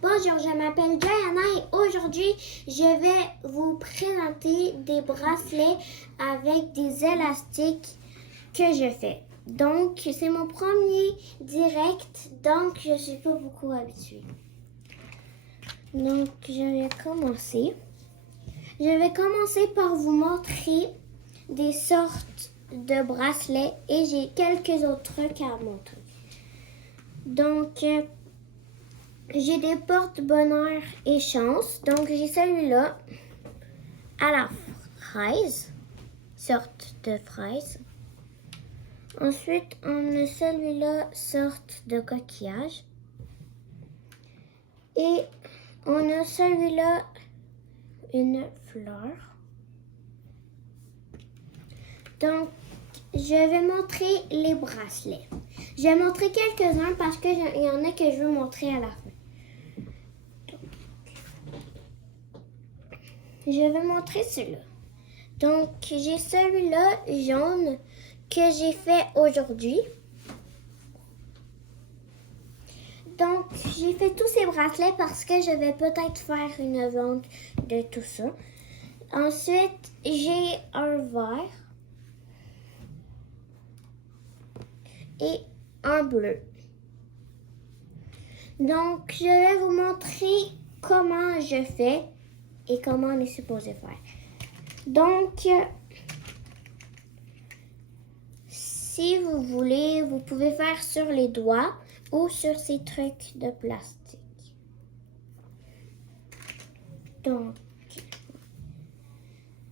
Bonjour, je m'appelle Diana et aujourd'hui, je vais vous présenter des bracelets avec des élastiques que je fais. Donc, c'est mon premier direct, donc je ne suis pas beaucoup habituée. Donc, je vais commencer. Je vais commencer par vous montrer des sortes de bracelets et j'ai quelques autres trucs à montrer. Donc, j'ai des porte-bonheur et chance. Donc, j'ai celui-là à la fraise, sorte de fraise. Ensuite, on a celui-là, sorte de coquillage. Et on a celui-là, une fleur. Donc, je vais montrer les bracelets. Je vais montrer quelques-uns parce qu'il y en a que je veux montrer à la fin. Je vais montrer celui-là. Donc, j'ai celui-là jaune que j'ai fait aujourd'hui. Donc, j'ai fait tous ces bracelets parce que je vais peut-être faire une vente de tout ça. Ensuite, j'ai un vert et un bleu. Donc, je vais vous montrer comment je fais et comment on est supposé faire. Donc, si vous voulez, vous pouvez faire sur les doigts ou sur ces trucs de plastique.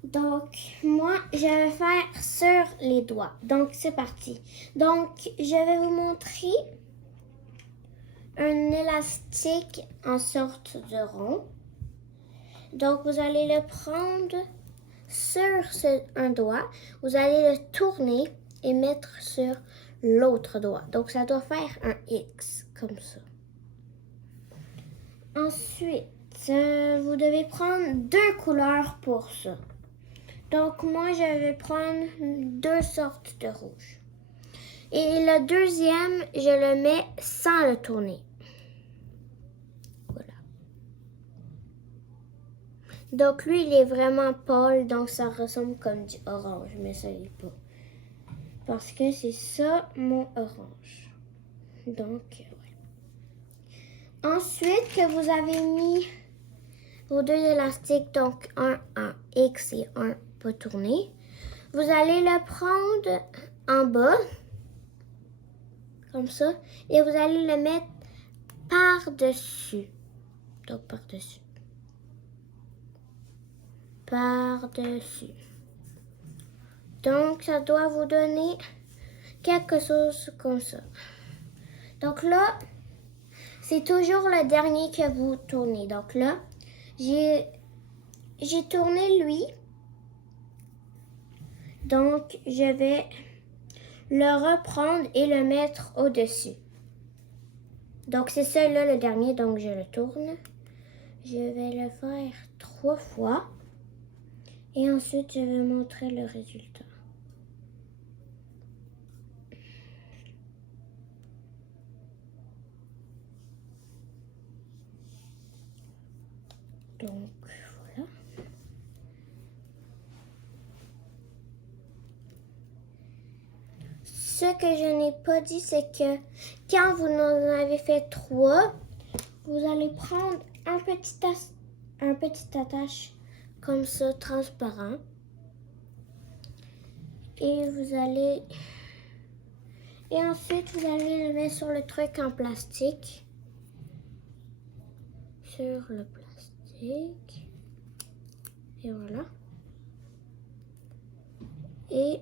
Donc, moi, je vais faire sur les doigts. Donc, c'est parti. Donc, je vais vous montrer un élastique en sorte de rond. Donc, vous allez le prendre sur un doigt. Vous allez le tourner et mettre sur l'autre doigt. Donc, ça doit faire un X, comme ça. Ensuite, vous devez prendre 2 couleurs pour ça. Donc, moi, je vais prendre 2 sortes de rouge. Et le deuxième, je le mets sans le tourner. Voilà. Donc, lui, il est vraiment pâle, donc ça ressemble comme du orange, mais ça l'est pas. Parce que c'est ça, mon orange. Donc, voilà. Ensuite, que vous avez mis vos 2 élastiques, donc un en X et un pas tourné, vous allez le prendre en bas, comme ça, et vous allez le mettre par-dessus. Donc, par-dessus. Par-dessus. Donc, ça doit vous donner quelque chose comme ça. Donc là, c'est toujours le dernier que vous tournez. Donc là, j'ai tourné lui. Donc, je vais le reprendre et le mettre au-dessus. Donc, c'est celui-là le dernier, donc je le tourne. Je vais le faire 3 fois. Et ensuite, je vais montrer le résultat. Donc, voilà. Ce que je n'ai pas dit, c'est que quand vous en avez fait 3, vous allez prendre un petit attache comme ça, transparent. Et vous allez... Et ensuite, vous allez le mettre sur le truc en plastique. Sur le plastique. Et voilà. Et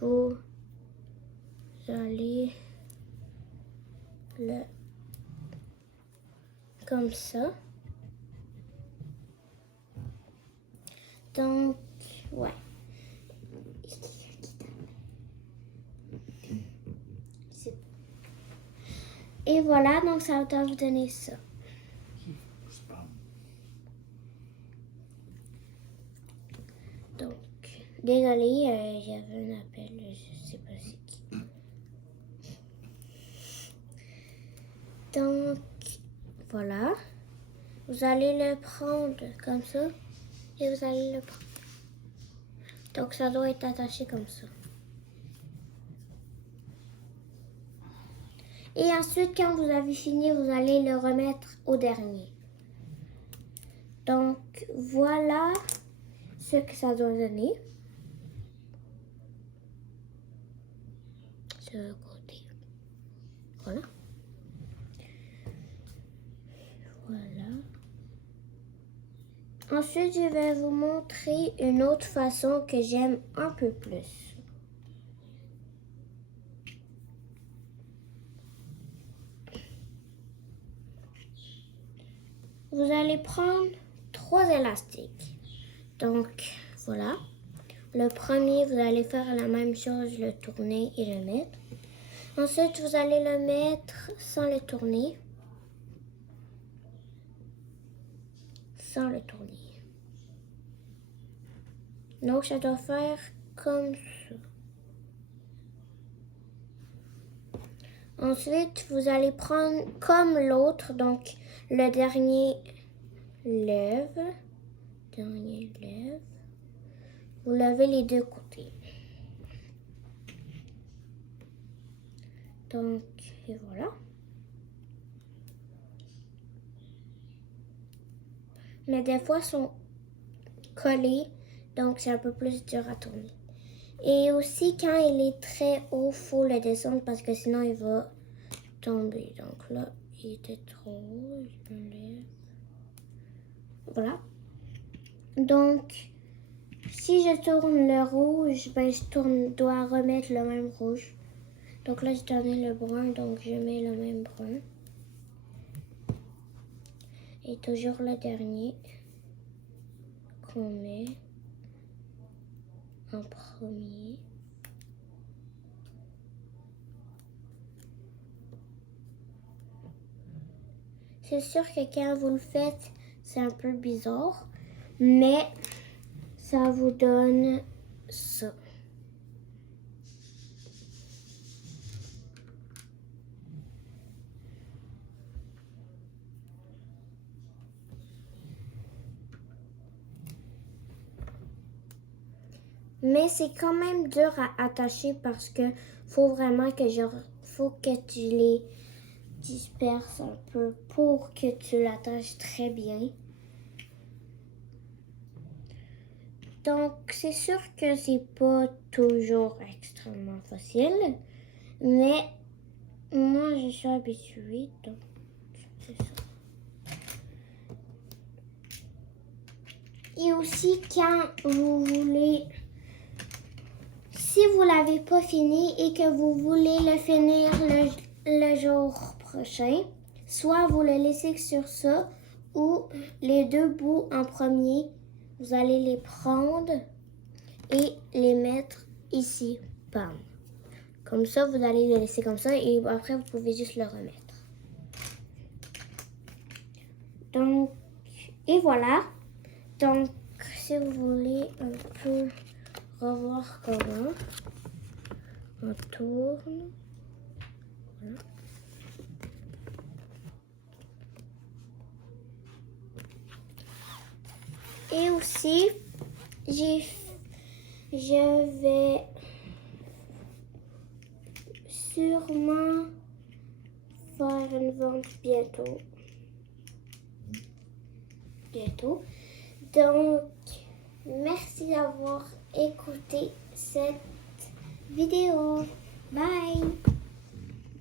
vous allez le... comme ça. Donc, ouais. Et voilà, donc ça doit vous donner ça. Donc, désolée, j'avais un appel, je sais pas c'est qui. Donc, voilà. Vous allez le prendre comme ça et vous allez le prendre. Donc ça doit être attaché comme ça. Et ensuite, quand vous avez fini, vous allez le remettre au dernier. Donc voilà ce que ça doit donner. Sur le côté. Voilà. Voilà. Ensuite, je vais vous montrer une autre façon que j'aime un peu plus. Vous allez prendre 3 élastiques. Donc, voilà. Le premier, vous allez faire la même chose, le tourner et le mettre. Ensuite, vous allez le mettre sans le tourner. Sans le tourner. Donc, ça doit faire comme ça. Ensuite, vous allez prendre comme l'autre, donc le dernier lève. Dernier lève. Vous levez les deux côtés. Donc, et voilà. Mais des fois, ils sont collés, donc c'est un peu plus dur à tourner. Et aussi, quand il est très haut, il faut le descendre parce que sinon, il va tomber. Donc là, il était trop haut, je me lève. Voilà. Donc, si je tourne le rouge, ben je dois remettre le même rouge. Donc là, j'ai tourné le brun, donc je mets le même brun. Et toujours le dernier qu'on met en premier. C'est sûr que quand vous le faites, c'est un peu bizarre, mais ça vous donne ça. Mais c'est quand même dur à attacher parce que faut vraiment que faut que tu les disperses un peu pour que tu l'attaches très bien. Donc c'est sûr que c'est pas toujours extrêmement facile, mais moi je suis habituée, donc c'est ça. Et aussi quand vous voulez, si vous l'avez pas fini et que vous voulez le finir le jour prochain, soit vous le laissez sur ça ou les deux bouts en premier, vous allez les prendre et les mettre ici. Bam. Comme ça, vous allez les laisser comme ça et après, vous pouvez juste le remettre. Donc, et voilà. Donc, si vous voulez un peu revoir comment, on tourne. Voilà. Et aussi, je vais sûrement faire une vente bientôt. Donc, merci d'avoir écouté cette vidéo. Bye!